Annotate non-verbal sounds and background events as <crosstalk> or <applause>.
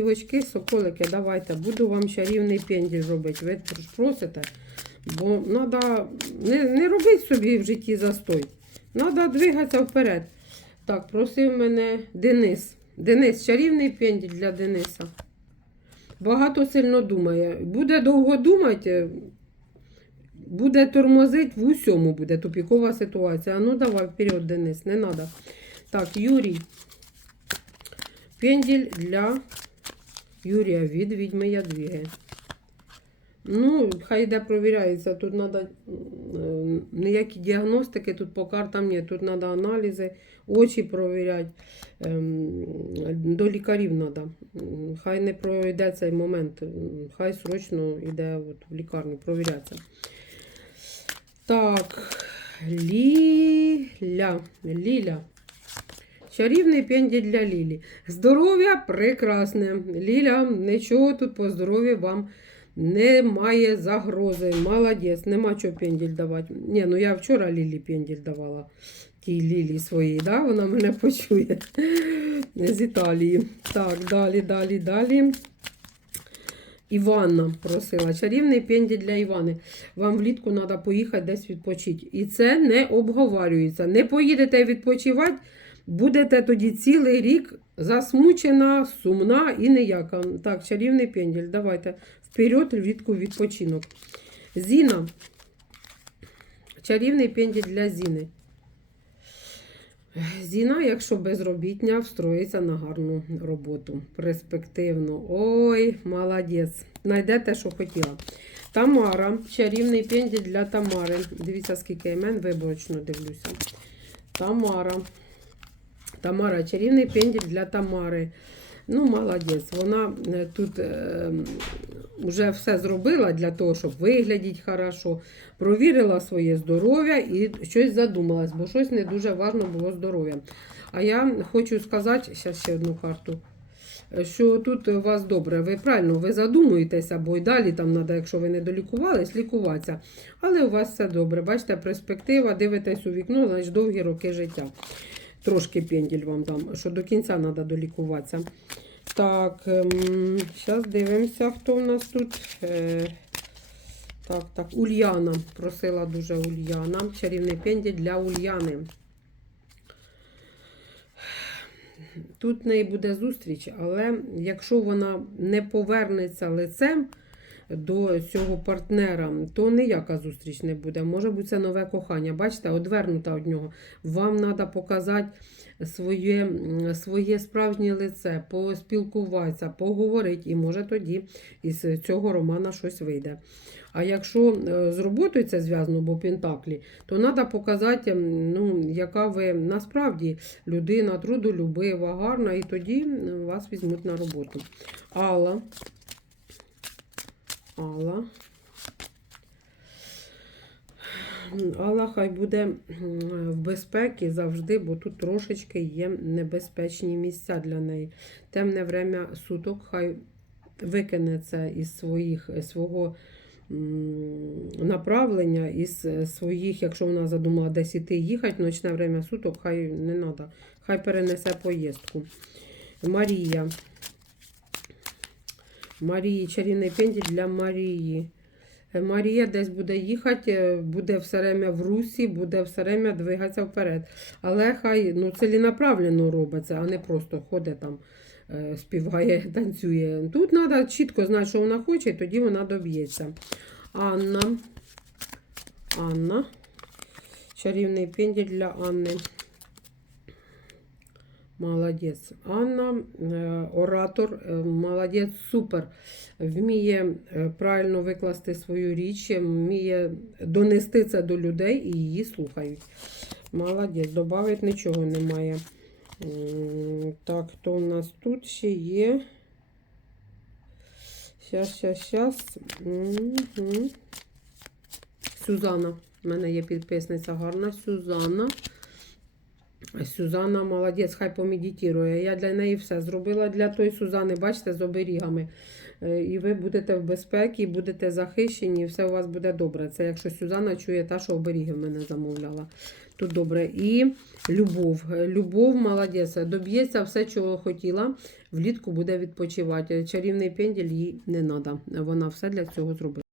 Дівочки, соколики, давайте, буду вам чарівний пенділь робити. Ви просите, бо треба не, не робити собі в житті застой. Треба двигатися вперед. Так, просив мене Денис. Денис, чарівний пенділь для Дениса. Багато сильно думає. Буде довго думати, буде тормозити в усьому, буде тупікова ситуація. Ну давай, вперед, Денис, не треба. Так, Юрій. Пенділь для Юрія від відьми Ядвіги. Ну, хай йде провіряється. Тут треба ніякі діагностики, тут по картам ні, тут треба аналізи, очі провіряти. Ем, до лікарів треба. Хай не пройде цей момент, хай срочно йде от в лікарню провірятися. Так, Ліля. Ліля. Чарівний пенділь для Лілі. Здоров'я прекрасне. Ліля, нічого тут по здоров'ю вам немає загрози. Молодець, нема чого пенділь давати. Ні, ну я вчора Лілі пенділь давала. Тій Лілі своїй, да? вона мене почує з Італії. Так, далі, далі, далі. Іванна просила. Чарівний пенділь для Івани. Вам влітку треба поїхати десь відпочити. І це не обговорюється. Не поїдете відпочивати, будете тоді цілий рік засмучена, сумна і ніяка. Так, чарівний пенділь. Давайте вперед влітку відпочинок. Зіна. Чарівний пенділь для Зіни. Зіна, якщо безробітня, встроїться на гарну роботу. Перспективно. Ой, молодець. Найдете, що хотіла. Тамара. Чарівний пенділь для Тамари. Дивіться, скільки імен виборочно дивлюся. Тамара. Тамара, чарівний пенділь для Тамари. Ну, молодець. Вона е, тут е, вже все зробила для того, щоб виглядіти хорошо. Провірила своє здоров'я і щось задумалась, бо щось не дуже важливо було здоров'я. А я хочу сказати, зараз ще одну карту. Що тут у вас добре, ви правильно ви задумуєтеся, бо й далі там треба, якщо ви не долікувались, лікуватися. Але у вас все добре. Бачите, перспектива, дивитесь у вікно, значить довгі роки життя. Трошки пенділь вам дам, що до кінця треба долікуватися. Так, зараз дивимося, хто в нас тут. Е, так, так, Ульяна. Просила дуже Ульяна. Чарівний пенділь для Ульяни. Тут в неї буде зустріч, але якщо вона не повернеться лицем до цього партнера, то ніяка зустріч не буде. Може бути це нове кохання. Бачите, одвернута від нього. Вам треба показати своє, своє справжнє лице, поспілкуватися, поговорити, і може тоді із цього романа щось вийде. А якщо е, з роботою це зв'язано, бо пентаклі, то треба показати, ну, яка ви насправді людина, трудолюбива, гарна, і тоді вас візьмуть на роботу. Алла. Алла. Алла хай буде в безпеці завжди, бо тут трошечки є небезпечні місця для неї. Темне время суток, хай викине це із своїх, свого направлення, із своїх, якщо вона задумала десь іти їхати, ночне время суток, хай не треба, хай перенесе поїздку. Марія. Марії, чарівний пенділь для Марії. Е, Марія десь буде їхати, е, буде все время в русі, буде все время двигатися вперед. Але хай ну, ціленаправленно робиться, а не просто ходить там, е, співає, <laughs> танцює. Тут треба чітко знати, що вона хоче, і тоді вона доб'ється. Анна. Анна. Чарівний пенділь для Анни. Молодець. Анна, е, оратор, е, молодець, супер. Вміє е, правильно викласти свою річ, вміє донести це до людей і її слухають. Молодець, додати нічого немає. Так, хто у нас тут ще є? Щас, щас, щас. Мгм. Сюзанна. У мене є підписниця гарна Сюзанна. Сюзанна молодець, хай помедитує. Я для неї все зробила для тої Сюзани, бачите, з оберігами. Е, І ви будете в безпеці, будете захищені, і все у вас буде добре. Це якщо Сюзанна чує та, що оберіги в мене замовляла. Тут добре. І любов. Любов, молодець. Доб'ється все, чого хотіла. Влітку буде відпочивати. Чарівний пенділь їй не треба. Вона все для цього зробила.